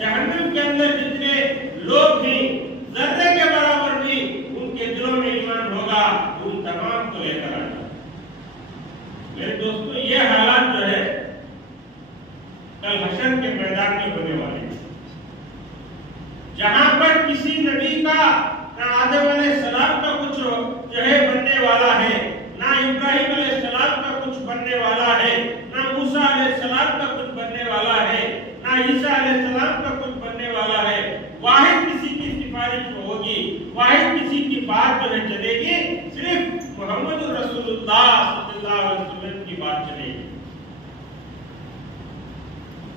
جہنم کے اندر جتنے لوگ ہیں ذرے کے برابر بھی ان کے دلوں میں ایمان ہوگا، ان تمام کو لے کر آنا۔ میرے دوستو، یہ حالات جو ہے کل حشر کے میدان میں ہونے والے ہیں، جہاں پر کسی نبی کا نہ آدم علیہ السلام کا کچھ جو ہے بننے والا ہے، نہ ابراہیم علیہ السلام کا کچھ بننے والا ہے، نہ موسیٰ علیہ السلام کا کچھ بننے والا ہے، نہ عیسیٰ علیہ السلام کا کچھ بننے والا ہے۔ واحد کسی کی سفارش ہوگی، واحد کسی کی بات جو ہے چلے گی، صرف محمد رسول اللہ صلی اللہ علیہ وسلم کی بات چلے گی۔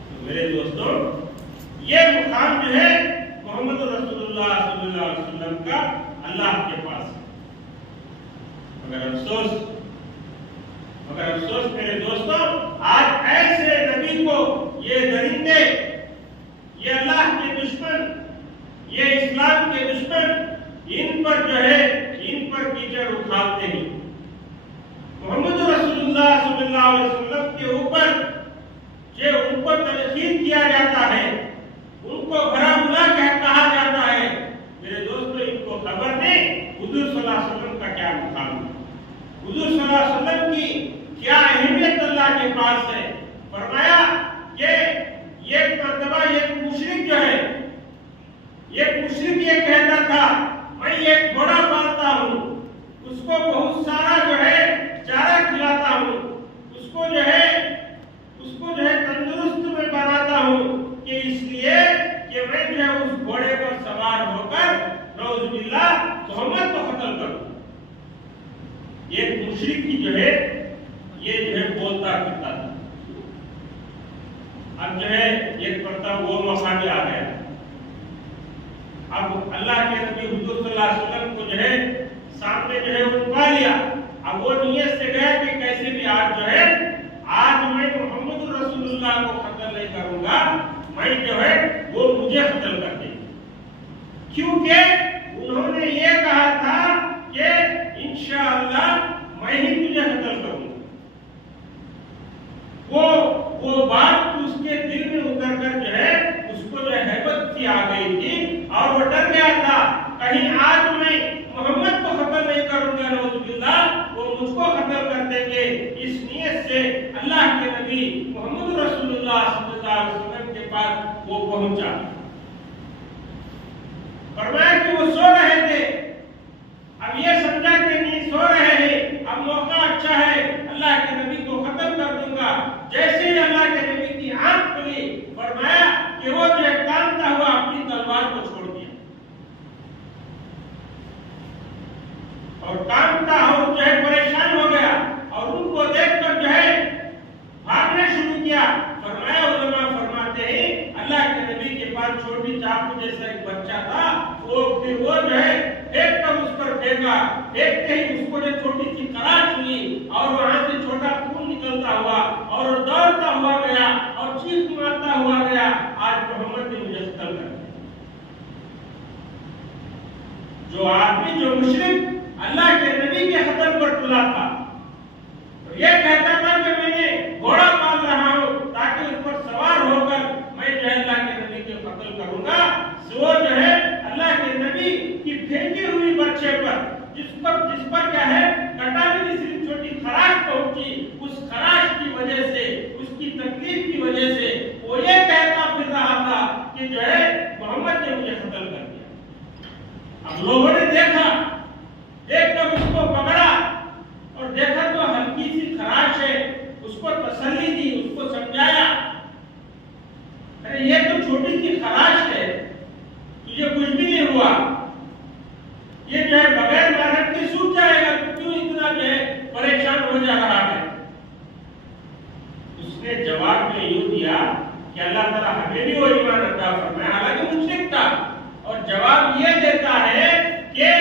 تو میرے دوستوں، یہ مقام جو ہے محمد رسول اللہ صلی اللہ علیہ وسلم کا اللہ کے پاس ہے۔ مگر افسوس میرے دوستوں، آج ایسے نبی کو یہ درندے، یہ اللہ کے دشمن، یہ اسلام کے دشمن، ان پر جو ہے ان پر کیچڑ اٹھاتے ہیں۔ محمد رسول اللہ صلی اللہ علیہ وسلم کے اوپر جو ان کو تنقید کیا جاتا ہے، ان کو بھرا بلا کہا جاتا ہے، میرے دوستو ان کو خبر نہیں حضور صلی اللہ علیہ وسلم کا کیا مقام ہے، حضور صلی اللہ علیہ وسلم کی کیا اہمیت اللہ کے پاس ہے۔ فرمایا کہ یہ مرتبہ ایک مشرک جو ہے، ایک مشرک یہ کہتا تھا میں ایک گھوڑا پالتا ہوں، اس کو بہت سارا جو ہے چارہ کھلاتا ہوں، اس کو جو ہے تندرست میں بناتا ہوں، کہ اس لیے کہ میں جو ہے اس گھوڑے پر سوار ہو کر نعوذ باللہ محمد کو قتل کروں۔ ایک مشرک کی جو ہے یہ جو ہے بولتا کرتا تھا۔ اب جو ہے ایک مرتبہ وہ موقع بھی آ گیا، اب اللہ کے نبی حضور صلی اللہ علیہ وسلم کو جو ہے سامنے جو ہے اٹھا لیا۔ اب وہ نیت سے گیا کہ کیسے بھی آج جو ہے آج میں محمد رسول اللہ کو قتل نہیں کروں گا، میں جو ہے وہ مجھے قتل کر دے، کیونکہ انہوں نے یہ کہا تھا کہ انشاءاللہ میں ہی تجھے قتل کروں گا۔ وہ بات اس کے دل میں اتر کر جو ہے اس کو جو ہے ہیبت سی آ گئی تھی، اور وہ ڈر گیا تھا کہیں آج میں محمد کو قتل نہیں کروں گا، نعوذ باللہ وہ مجھ کو قتل کر دیں گے۔ اس نیت سے اللہ کے نبی محمد رسول اللہ صلی اللہ علیہ وسلم کے پاس وہ پہنچا۔ فرمایا کہ وہ سو رہے تھے، اب یہ سمجھا کہ نہیں سو رہے ہیں، اب موقع اچھا ہے، اللہ کے نبی کو قتل کر دوں گا۔ جیسے ہی اللہ کے نبی کی آنکھ کھلی، فرمایا کہ وہ جو ہے کانپتا ہوا اپنی تلوار کو چھوڑ دیا، اور کانپتا ہوا جو ہے پریشان ہو گیا، اور ان کو دیکھ کر جو ہے بھاگنا شروع کیا۔ فرمایا علماء فرماتے ہیں اللہ کے نبی کے پاس چھوٹی چاقو جیسا ایک بچہ تھا، پھر وہ جو ہے پھینک کر اس پر پھینکا، پھینکتے ہی اس کو جو چھوٹی سی خراش ہوئی، اور وہاں سے چھوٹا خون نکلتا ہوا، اور دوڑتا ہوا گیا، اور چیخ مارتا ہوا گیا، آج محمد نے مجھے قتل کر دیا۔ جو آدمی، جو مشرک اللہ کے نبی کے قتل پر تلا تھا، یہ کہتا تھا کہ میں نے گھوڑا پال رہا ہوں تاکہ اس پر سوار ہو کر میں جو ہے اللہ کے نبی کے قتل کروں گا، وہ جو ہے اللہ کے نبی کی پھینکی ہوئی بچے پر جس پر کیا ہے کٹا بھی صرف چھوٹی خراش پہنچی، اس خراش کی وجہ سے، اس کی تکلیف کی وجہ سے وہ یہ کہتا پھر رہا تھا کہ جو ہے محمد نے مجھے قتل کر دیا۔ اب لوگوں نے دیکھا، دیکھ کر اس کو پکڑا اور دیکھا تو ہلکی سی خراش ہے، اس کو تسلی دی، اس کو سمجھایا، ارے یہ تو چھوٹی سی خراش ہے، تجھے کچھ بھی نہیں ہوا، یہ جو ہے بغیر محنت کے سوکھ جائے گا، تو کیوں اتنا جو ہے پریشان ہو جا رہا ہے۔ اس نے جواب میں یوں دیا کہ اللہ تعالیٰ ہمیں بھی وہ ایمان عطا فرمائے، حالانکہ مشرک تھا، اور جواب یہ دیتا ہے کہ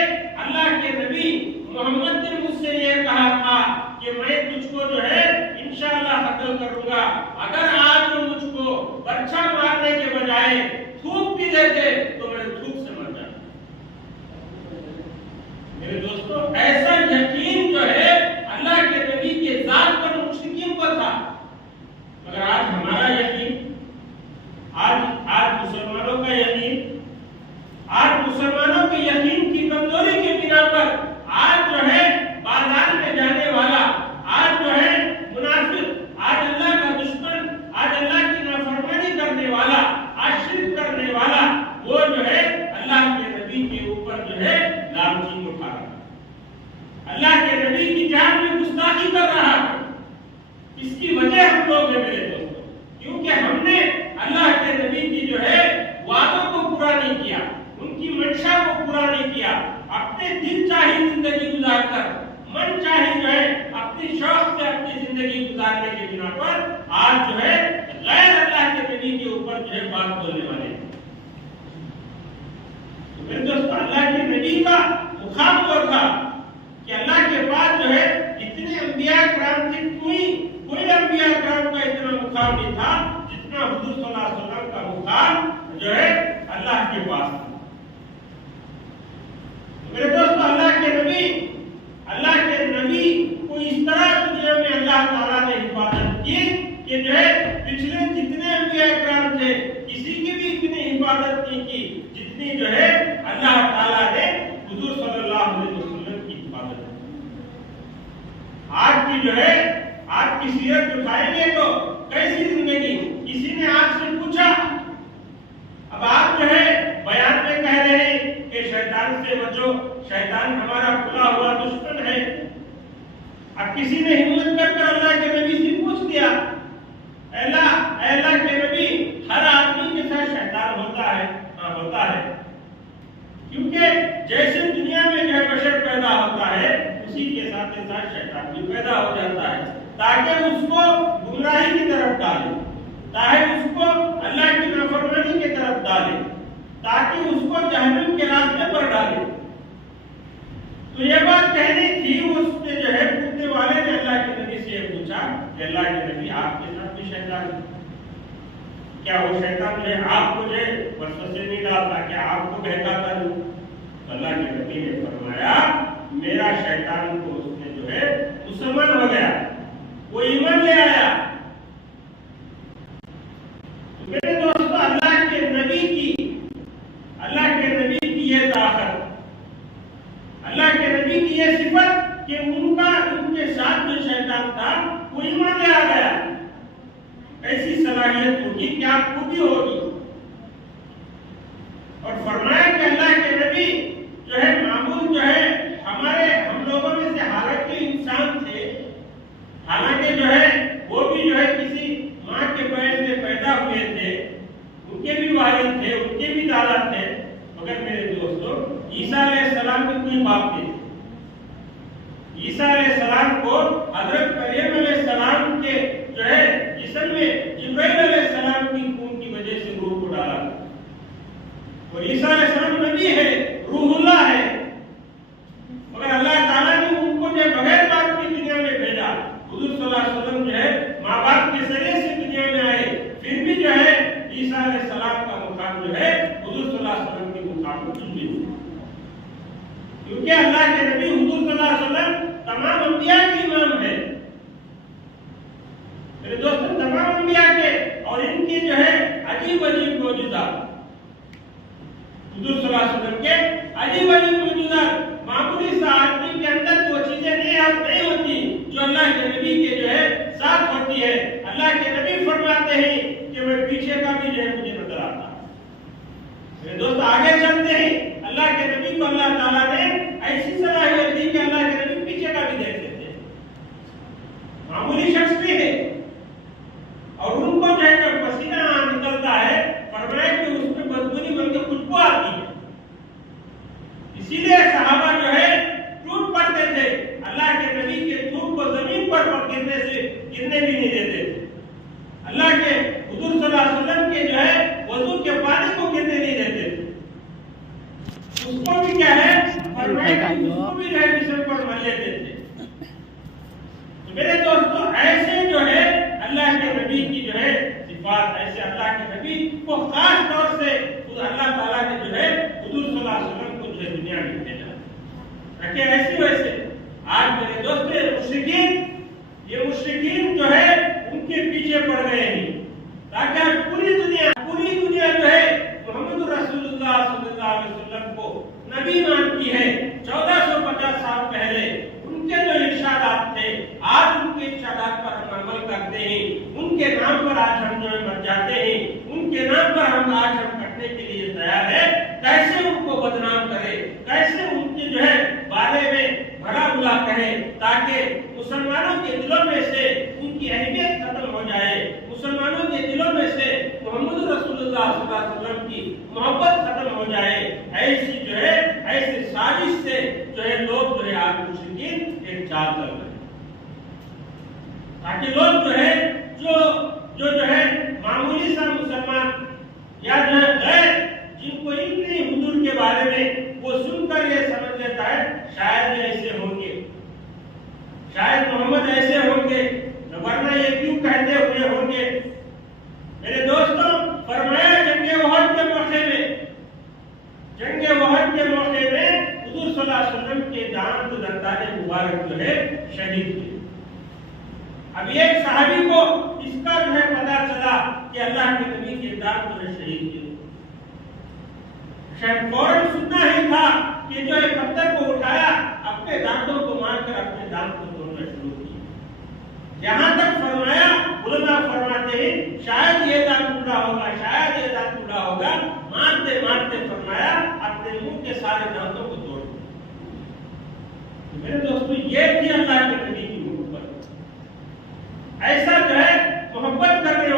اللہ کے نبی محمد نے مجھ سے یہ کہا تھا کہ میں تجھ کو جو ہے انشاءاللہ قتل کروں گا، اگر آج وہ مجھ کو برچھا مارنے کے بجائے تھوک بھی دیتے تو میں تھوک سے مر جاتا۔ میرے دوستو، ایسا یقین جو ہے اللہ کے نبی کے ذات پر مشرکین کو تھا، مگر آج ہمارا یقین، آج مسلمانوں کا یقین، آج مسلمانوں کے یقین کی کمزوری کے بنا پر آج جو ہے بازار میں جانے والا، آج جو ہے منافق، آج اللہ کا دشمن، آج اللہ کی نافرمانی کرنے والا، آج شرک کرنے والا، وہ جو ہے اللہ کے نبی کے اوپر جو ہے لالچی اٹھا رہا ہے، اللہ کے نبی کی جان میں گستاخی کر رہا ہے۔ اس کی وجہ ہم لوگ ہیں میرے دوستوں، کیونکہ ہم نے اللہ کے نبی کی جو ہے وعدوں کو پورا نہیں کیا، ان کی منشا کو پورا نہیں کیا، اپنے دل چاہی زندگی گزار کر، من چاہی جو ہے اپنی شوق سے اپنی زندگی گزارنے کے بنا پر آج جو ہے غیر اللہ کے نبی کے اوپر جو ہے بات بولنے والے ہیں۔ تو میرے دوستوں، اللہ کے نبی کا مقام وہ تھا کہ اللہ کے پاس جو ہے اتنے انبیاء کرام تھے، کوئی انبیاء کرام کا اتنا مقام نہیں تھا جتنا حضور صلی اللہ علیہ وسلم کا مقام جو ہے اللہ کے پاس تھا۔ میرے دوستو، اللہ کے نبی کو اس طرح دنیا میں اللہ تعالیٰ نے حفاظت کی کہ جو ہے پچھلے جتنے انبیاء کرام تھے کسی کی بھی اتنی حفاظت نہیں کی جتنی جو ہے اللہ تعالیٰ نے حضور صلی اللہ علیہ وسلم کی حفاظت کی۔ آج کی جو ہے آپ کی سیرت اٹھائیں گے تو کیسی زندگی، کسی نے آپ سے پوچھا، اب آپ جو ہے بیان میں کہہ رہے ہیں کہ شیطان سے بچو، شیطان ہمارا کھلا ہوا دشمن ہے۔ اب کسی نے ہمت کر کر اللہ کے نبی سے پوچھ دیا، اے اللہ کے نبی، ہر آدمی کے ساتھ شیطان ہوتا ہے؟ ہاں ہوتا ہے، کیونکہ جیسے دنیا میں جو ہے بشر پیدا ہوتا ہے اسی کے ساتھ شیطان بھی پیدا ہو جاتا ہے، تاکہ اس کو گمراہی کی طرف ڈالے، تاکہ اس کو اللہ کی نافرمانی کی طرف ڈالے، تاکہ اس کو جہنم کے راستے پر ڈالے۔ تو یہ بات کہنی تھی، اس نے جو ہے پوچھنے والے نے اللہ کے نبی سے یہ پوچھا کہ اللہ کے نبی، آپ کے ساتھ بھی شیطان ہے کیا؟ وہ شیطان جو ہے آپ کو جو ہے وسوسے نہیں ڈالتا، کیا آپ کو بہکاتا نہیں؟ اللہ کے نبی نے فرمایا، میرا شیطان کو اس نے جو ہے مسلمان ہو گیا، وہ ایمان لے آیا۔ میرے دوستو، اللہ کے نبی کی یہ طاقت، اللہ کے نبی کی یہ صفت کہ ان کے ساتھ جو شیطان تھا وہ ایمان لے آ گیا، ایسی صلاحیت ہوگی، کیا خوبی ہوگی۔ اور فرمایا کہ اللہ کے نبی جو ہے معمول جو ہے ہم لوگوں میں سے حالانکہ انسان تھے، حالانکہ جو ہے وہ بھی جو ہے کسی ماں کے پیٹ سے پیدا ہوئے تھے، ان کے بھی والد تھے، ان کے بھی دادا تھے، مگر میرے دوستو عیسیٰ علیہ السلام کے کوئی باپ نہیں تھے۔ عیسیٰ علیہ السلام کو حضرت مریم علیہ السلام کے جو ہے جسم میں جبرائیل علیہ السلام کی خون کی وجہ سے روح کو ڈالا، اور عیسیٰ علیہ السلام نبی ہے، روح اللہ ہے، مگر اللہ تعالیٰ نے ان کو جو بغیر باپ کی دنیا میں بھیجا۔ حضور صلی اللہ علیہ وسلم جو ہے ماں باپ کے ذریعے سے دنیا میں آئے، پھر بھی جو ہے عیسیٰ علیہ السلام کا مقام جو ہے حضور صلی اللہ علیہ وسلم کے مقام کو جلوی ہوئی، کیونکہ اللہ کے نبی حضور صلی اللہ علیہ وسلم تمام انبیاء کے امام ہے۔ میرے دوستوں، تمام انبیاء کے اور ان کی جو ہے عجیب عجیب معجزات، حضور صلی اللہ علیہ وسلم کے عجیب عجیب معجزات، معمولی سا آدمی کے اندر وہ چیزیں نہیں ہوتی جو اللہ کے نبی کے جو ہے ساتھ ہوتی ہے۔ اللہ کے نبی فرماتے ہیں کہ میں پیچھے کا بھی جو ہے مجھے نظر آتا۔ میرے دوست، آگے چلتے ہیں، اللہ کے نبی کو اللہ تعالیٰ نے ایسی صلاحیت دی کہ اللہ کے نبی پیچھے کا بھی دیکھتے تھے، معمولی شخص بھی ہے، اور ان کو جو ہے جب پسینہ نکلتا ہے فرمایا کہ اس میں بدبو نہیں بلکہ خوشبو آتی ہے، اسی لیے صحابہ جو ہے ٹوٹ پڑتے تھے، اللہ کے نبی کے تھوک کو زمین پر گرنے بھی نہیں دیتے تھے، اللہ کے حضور صلی اللہ علیہ وسلم کے جو ہے وضو کے پانی کو گرنے نہیں دیتے تھے، اس کو بھی کیا ہے فرمایا کہ اس کو بھی جو ہے جسم پر مل لیتے تھے۔ تو میرے دوستو، ایسے جو ہے اللہ کے نبی کی جو ہے صفات، ایسے اللہ کے نبی کو خاص طور سے اللہ تعالیٰ نے جو ہے حضور صلی اللہ علیہ وسلم کو جو ہے دنیا میں بھیجا، تاکہ ایسی ویسے آج میرے دوست یہ مشرکین جو ہے ان کے پیچھے پڑ گئے ہیں، تاکہ آج پوری دنیا جو ہے کے نام پر ہم آج کرنے کے لیے تیار ہے، کیسے ان کو بدنام کرے، کیسے ان کے جو ہے بارے میں بھلا بلا کہے، تاکہ مسلمانوں کے دلوں میں سے ان کی اہمیت ختم ہو جائے، مسلمانوں کے دلوں میں سے محمد رسول اللہ صلی اللہ علیہ وسلم کی محبت ختم ہو جائے۔ ایسی جو ہے ایسی سازش سے جو ہے لوگ جو ہے آج مشرکین ایک چال چل رہے ہیں، تاکہ لوگ جو ہے جو ہے معمولی سا مسلمان یا جو ہے غیر جن کو علم نہیں حضور کے بارے میں، وہ سن کر یہ سمجھ لیتا ہے شاید یہ ایسے ہوں گے، شاید محمد ایسے ہوں گے، ورنہ یہ کیوں کہتے ہوئے ہوں گے۔ میرے دوستوں، فرمایا جنگ احد کے موقع میں حضور صلی اللہ علیہ وسلم کے دان کو دندان مبارک جو ہے شہید ہوئے۔ اب ایک صحابی کو اس کا جو ہے پتا چلا کہ اللہ کے نبی کے دان جو ہے شہید ہوئے، شاید فوراً سننا ہی تھا کہ جو ہے پتھر کو اٹھایا، اپنے دانتوں کو مار کر اپنے دانت کو توڑنا شروع کیا۔ یہاں تک فرمایا، علماء فرماتے ہیں شاید یہ دانت ٹوٹا ہوگا، شاید یہ دانت ٹوٹا ہوگا، مارتے مارتے فرمایا اپنے منہ کے سارے دانتوں کو توڑ دیا۔ میرے دوستو، یہ تھی اللہ کے نبی کی محبت۔ ایسا جو ہے محبت کرنے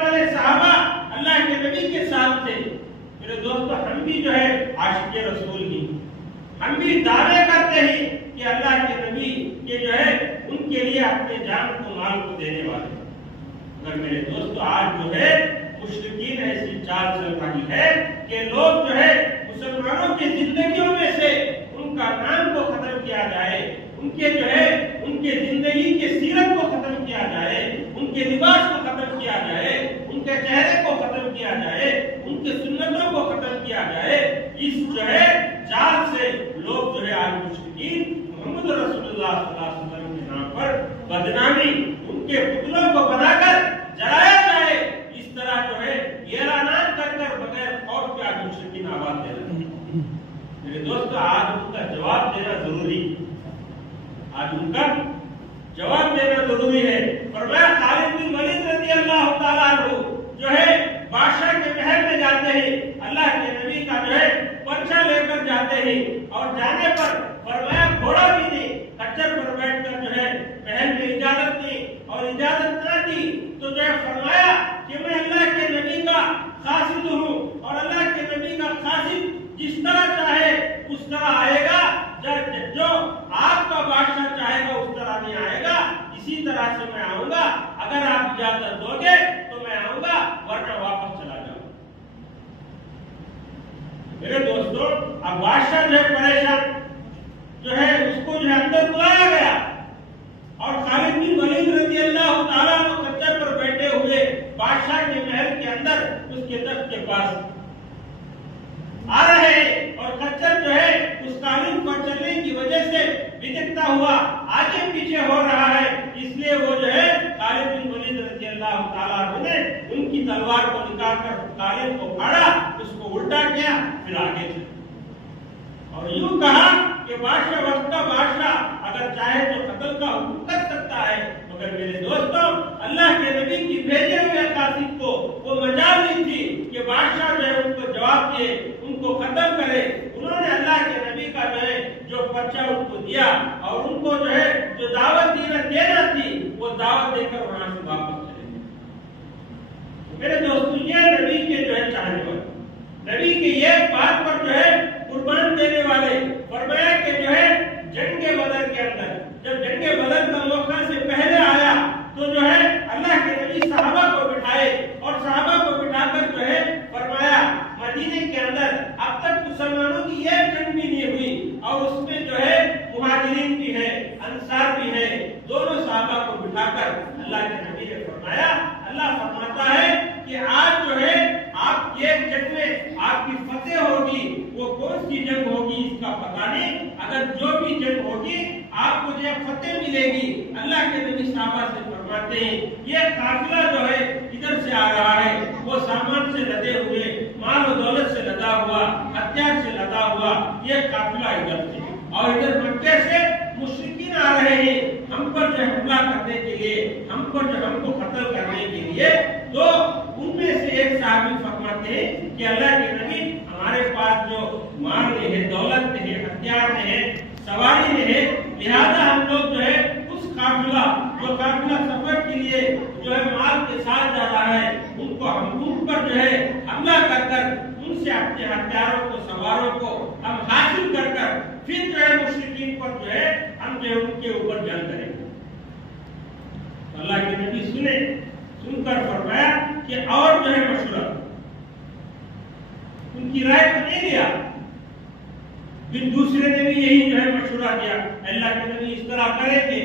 والے صحابہ اللہ کے نبی کے ساتھ تھے۔ میرے دوستو، ہم بھی جو ہے عاشق رسول ہی، ہم بھی دعوے کرتے ہیں کہ اللہ کے نبی کے جو ہے ان کے لیے اپنے جان کو مال کو دینے والے، مگر میرے دوستو آج جو ہے مشرکین ایسی چال چل رہی ہے کہ لوگ جو ہے مسلمانوں کی زندگیوں میں سے ان کا نام کو ختم کیا جائے، ان کے جو ہے ان کے زندگی کے سیرت کو ختم کیا جائے، ان کے لباس کو ختم کیا جائے، ان کے چہرے کو ختم کیا جائے، ان کی سنتوں کو ختم کیا جائے۔ اس جو ہے چال سے لوگ جو ہے آج مشرکین محمد رسول اللہ صلی اللہ علیہ وسلم کے نام پر بدنامی، ان کے پتلوں کو بنا کر جلایا جائے، اس طرح جو ہے اعلانات کر کر بغیر خوف کے آج مشرکین آواز دے رہے ہیں۔ میرے دوستو، آج ان کا جواب دینا ضروری ہے، آج ان کا جواب دینا ضروری ہے۔ فرمایا خالد بن ولید رضی اللہ تعالیٰ عنہ جو ہے بادشاہ کے محل میں جاتے ہیں، اللہ کے نبی کا جو ہے پرچہ لے کر جاتے ہیں، اور جانے پر فرمایا گھوڑا بھی نہیں، خچر پر بیٹھ کر جو ہے محل میں اجازت دی، اور اجازت نہ دی تو جو ہے فرمایا کہ میں اللہ کے نبی کا قاصد ہوں، اور اللہ کے نبی کا قاصد جس طرح چاہے اس طرح آئے گا، جو آپ کا بادشاہ چاہے گا اس طرح نہیں آئے گا، اسی طرح سے میں آؤں گا، اگر آپ اجازت دو گے تو میں آؤں گا، ورنہ واپس چلا جاؤں گا۔ میرے دوستو، اب بادشاہ جو ہے پریشان جو ہے اس کو جو ہے اندر بلایا گیا، اور خالد بن ولید رضی اللہ تعالیٰ عنہ خچر پر بیٹھے ہوئے بادشاہ کے محل کے اندر اس کے تخت کے پاس آ رہے ہیں، اور خچر جو ہے اس قانون پر چلنے کی وجہ سے بھٹکتا ہوا آگے پیچھے ہو رہا ہے، اس لیے وہ جو ہے خالد بن ولید رضی اللہ تعالیٰ عنہ نے ان کی تلوار کو نکال کر قالب کو پھاڑا، اس کو الٹا کیا، پھر آگے چلا، اور یوں کہا کہ بادشاہ وقت کا بادشاہ اگر چاہے تو قتل کا حکم کر سکتا ہے، مگر میرے دوستوں اللہ کے نبی کی بھیجے ہوئے قاصد کو وہ مجال نہیں تھی کہ بادشاہ جو ہے ان کو جواب دے، ان کو قتل کرے۔ انہوں نے اللہ کے نبی کا جو ہے جو پرچہ ان کو دیا، اور ان کو جو ہے جو دعوت دینا تھی وہ دعوت دے کر وہاں سے واپس چلے گئے۔ میرے دوستو، یہ نبی کے جو ہے چاہنے والے، نبی کے یہ بات پر جو ہے قربان دینے والے، فرمایا کہ جو ہے جنگ بدر کے اندر جب جنگ بدر کا موقع سے پہلے آیا تو جو ہے اللہ کے نبی صحابہ کو بٹھائے، اور صحابہ کو بٹھا کر جو ہے فرمایا مدینے کے اندر اب تک مسلمانوں کی ایک جنگ بھی نہیں ہوئی، اور اس میں جو ہے مہاجرین بھی ہے، انصار بھی ہے، دونوں صحابہ کو بٹھا کر اللہ کے نبی نے فرمایا، اللہ فرماتا ہے کہ آج جو ہے آپ کی ایک جنگ میں آپ کی فتح ہوگی، وہ کون سی جنگ ہوگی اس کا پتہ نہیں، اگر جو بھی جنگ ہوگی آپ کو جو فتح ملے گی۔ اللہ کے نبی صحابہ سے فرماتے ہیں یہ قافلہ جو ہے ادھر سے آ رہا ہے، وہ سامان سے لدے ہوئے، مال و دولت سے لدا ہوا، ہتھیار سے لدا ہوا، یہ قافلہ ادھر سے، اور ادھر مکے سے مشرکین آ رہے ہیں ہم پر جو حملہ کرنے کے لیے، ہم کو قتل کرنے کے لیے۔ چاہتے ہیں کہ اللہ کے نبی ہمارے پاس جو مال نہیں ہے، دولت نہیں ہے، ہتھیار نہیں ہے، سواری نہیں ہے، لہذا ہم لوگ جو ہے اس قافلہ جو قافلہ سفر کے لیے جو ہے مال کے ساتھ جا رہا ہے ان کو ہم ان پر جو ہے حملہ کر کر ان سے اپنے ہتھیاروں کو سواروں کو ہم حاصل کر کر پھر جو ہے مشرکین پر جو ہے ہم جو ہے ان کے اوپر جنگ کریں گے۔ اللہ کے نبی سن کر فرمایا کہ اور جو ہے مشورہ، ان کی رائے کو نہیں لیا، پھر دوسرے نے بھی یہی جو ہے مشورہ دیا اللہ کے نبی اس طرح کریں گے،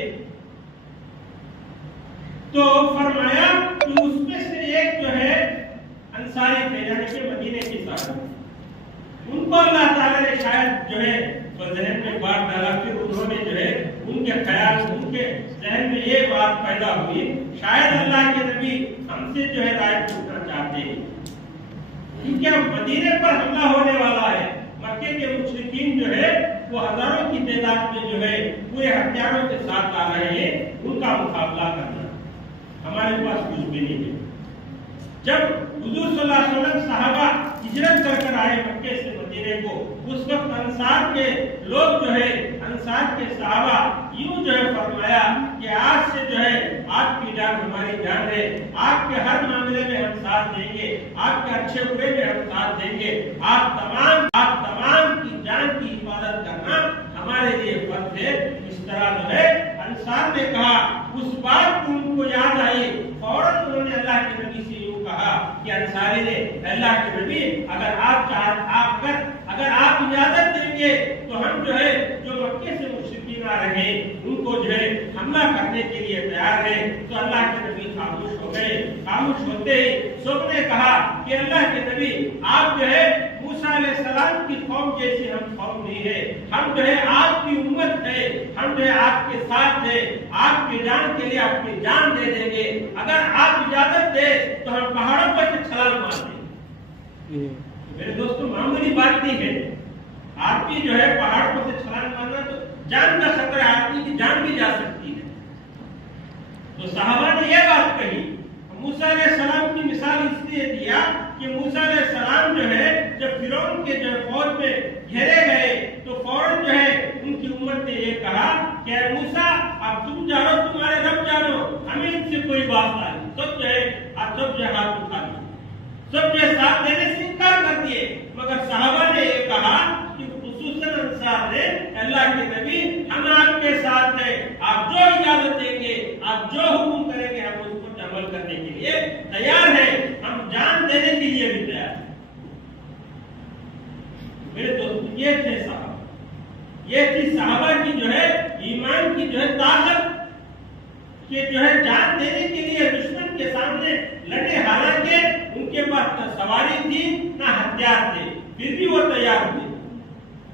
تو فرمایا کہ اس میں سے ایک جو ہے انصاری تھے یعنی کہ مدینے کے صحابی، ان کو اللہ تعالیٰ نے شاید جو ہے ذہن میں بات ڈالا، پھر انہوں نے جو ہے ان کے خیال ان کے ذہن میں یہ بات پیدا ہوئی شاید اللہ کے نبی ہم سے جو ہے رائے پوچھنا چاہتے ہیں، کیونکہ اب مدینے پر حملہ ہونے والا ہے، مکے کے مشرکین جو ہے وہ ہزاروں کی تعداد میں جو ہے پورے ہتھیاروں کے ساتھ آ رہے ہیں، ان کا مقابلہ کرنا ہمارے پاس کچھ بھی نہیں ہے۔ جب حضور صلی اللہ علیہ وسلم صحابہ ہجرت کر کر آئے مکے سے مدینے کو، اس وقت انصار کے لوگ جو ہے انصار کے صحابہ یوں جو ہے فرمایا کہ آج سے جو ہے آپ کی جان ہماری جان ہے، آپ کے ہر معاملے میں ہم ساتھ دیں گے، آپ کے اچھے برے میں ہم ساتھ دیں گے، آپ تمام کی جان کی حفاظت کرنا ہمارے لیے فرض ہے۔ اس طرح جو ہے انصار نے کہا، اس بات کو ان کو یاد آئی، فوراً انہوں نے اللہ کے نبی سے یوں کہا کہ انصاری نے اللہ کے نبی اگر آپ اجازت دیں گے تو ہم جو ہے جو مکے سے مشرکین آ رہے ہیں ان کو جو ہے حملہ کرنے کے لیے تیار ہیں۔ تو اللہ کے نبی خاموش ہو گئے، خاموش ہوتے ہی سب نے کہا کہ اللہ کے نبی آپ جو ہے موسیٰ علیہ السلام کی قوم جیسی ہم قوم نہیں ہے، ہم جو ہے آپ کی امت ہے، ہم جو ہے آپ کے ساتھ ہے، آپ کی جان کے لیے اپنی جان دے دیں گے، اگر آپ اجازت دیں تو ہم پہاڑوں پر سے چھلانگ مار دیں گے۔ میرے دوستو معمولی بات نہیں ہے، آدمی جو ہے پہاڑ پر سے چھلانگ مارنا تو جان کا خطرہ ہے، آدمی کی جان بھی جا سکتی ہے۔ تو صحابہ نے یہ بات کہی، موسیٰ علیہ السلام کی مثال اس لیے دیا کہ موسیٰ علیہ السلام جو ہے جب فرعون کے جو فوج میں گھیرے گئے تو فوراً جو ہے ان کی امت نے یہ کہا کہ اے موسیٰ اب تم جانو تمہارے رب جانو، ہمیں ان سے کوئی بات نہیں، سب جو ہے سب جو ہاتھ اٹھا دیے، سب جو ساتھ دینے سے انکار کر دیے، مگر صحابہ نے یہ کہا کہ خصوصاً انصار نے اللہ کے نبی ہم آپ کے ساتھ ہیں، آپ جو اجازت دیں گے، آپ جو حکم کریں گے ہم اس پر عمل کرنے کے لیے تیار ہیں، ہم جان دینے کے لیے بھی تیار ہیں۔ میرے دوست یہ تھے صحابہ، یہ تھی صحابہ کی جو ہے ایمان کی جو ہے طاقت کہ جو ہے جان دینے کے لیے دشمن کے سامنے لڑے، حالانکہ ان کے پاس نہ سواری تھی نہ ہتھیار تھے، پھر بھی وہ تیار تھے۔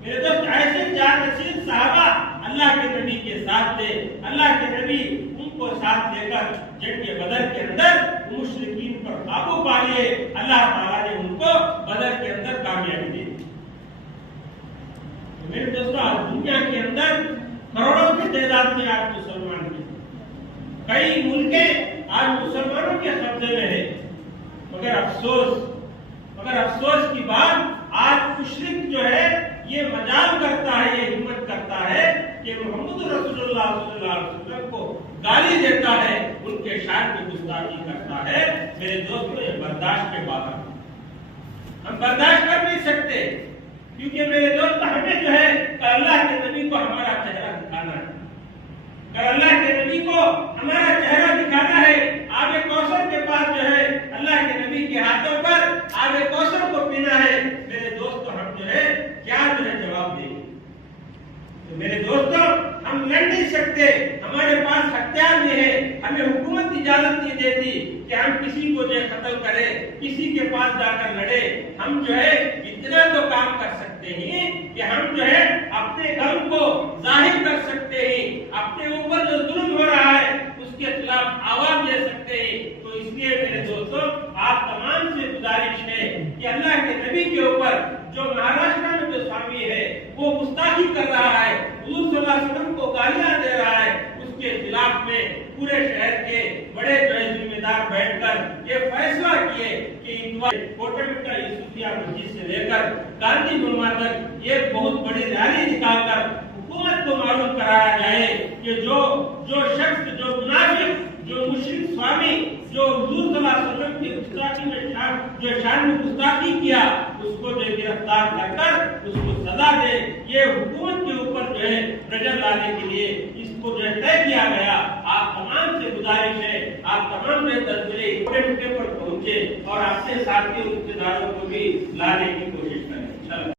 میرے دوست ایسے جانشین صحابہ اللہ کے نبی کے ساتھ تھے، اللہ کے نبی ان کو ساتھ لے کر جنگ بدر کے اندر مشرکین پر قابو پا لیے، اللہ تعالیٰ نے ان کو بدر کے اندر کامیابی دی۔ میرے دوستو آج دنیا کے اندر کروڑوں کی تعداد میں آج مسلمان ہیں، کئی ملکیں آج مسلمانوں کے قبضے میں ہیں، مگر افسوس کی بات آج مشرک جو ہے یہ مجال کرتا ہے، یہ ہمت کرتا ہے کہ محمد رسول اللہ صلی اللہ علیہ وسلم کو گالی دیتا ہے، ان کے شان کی گستاخی کرتا ہے۔ میرے دوستوں یہ برداشت کے باہر، ہم برداشت کر نہیں سکتے، کیونکہ میرے دوست ہمیں جو ہے اللہ کے نبی کو ہمارا چہرہ دکھانا ہے، اگر اللہ کے نبی کو ہمارا چہرہ دکھانا ہے، آب کوثر کے پاس جو ہے اللہ کے نبی کے ہاتھوں پر آب کوثر کو پینا ہے، میرے دوستو ہم جو ہے کیا جو ہے جواب دیں گے؟ تو میرے دوستو ہم لڑ نہیں سکتے، ہمارے پاس ہتھیار نہیں ہے، ہمیں حکومت اجازت نہیں دیتی کہ ہم کسی کو جو ہے قتل کریں، کسی کے پاس جا کر لڑے۔ ہم جو ہے اتنا تو کام کر سکتے ہیں کہ ہم جو ہے اپنے غم کو ظاہر کر سکتے ہیں، اپنے اوپر جو ظلم ہو رہا ہے اس کے خلاف آواز دے سکتے ہیں۔ تو اس لیے میرے دوستو آپ تمام سے گزارش ہے کہ اللہ کے نبی کے اوپر جو مہاراشٹر میں جو سوامی ہے وہ گستاخی کر رہا ہے، حضور صلی اللہ علیہ وسلم کو گالیاں دے رہا ہے، اس کے خلاف میں پورے شہر کے بڑے جو ہے ذمہ دار بیٹھ کر یہ فیصلہ کیے کہ اتوار کوٹے مٹا یوسفیہ مسجد سے لے کر گاندھی مرما تک ایک بہت بڑی ریلی نکال کر حکومت کو معلوم کرایا جائے کہ جو شخص جو منافق جو مشرک سوامی جو حضور صلی اللہ علیہ وسلم کی گستاخی میں جو شان میں گستاخی کیا اس کو جو گرفتار کر کر اس کو سزا دے، یہ حکومت کے اوپر جو ہے پریشر لانے کے لیے اس کو جو ہے طے کیا گیا۔ آپ تمام سے گزارش ہے، آپ تمام نے تدبیریں پر پہنچے اور اپنے ساتھی اور رشتے داروں کو بھی لانے کی کوشش کریں۔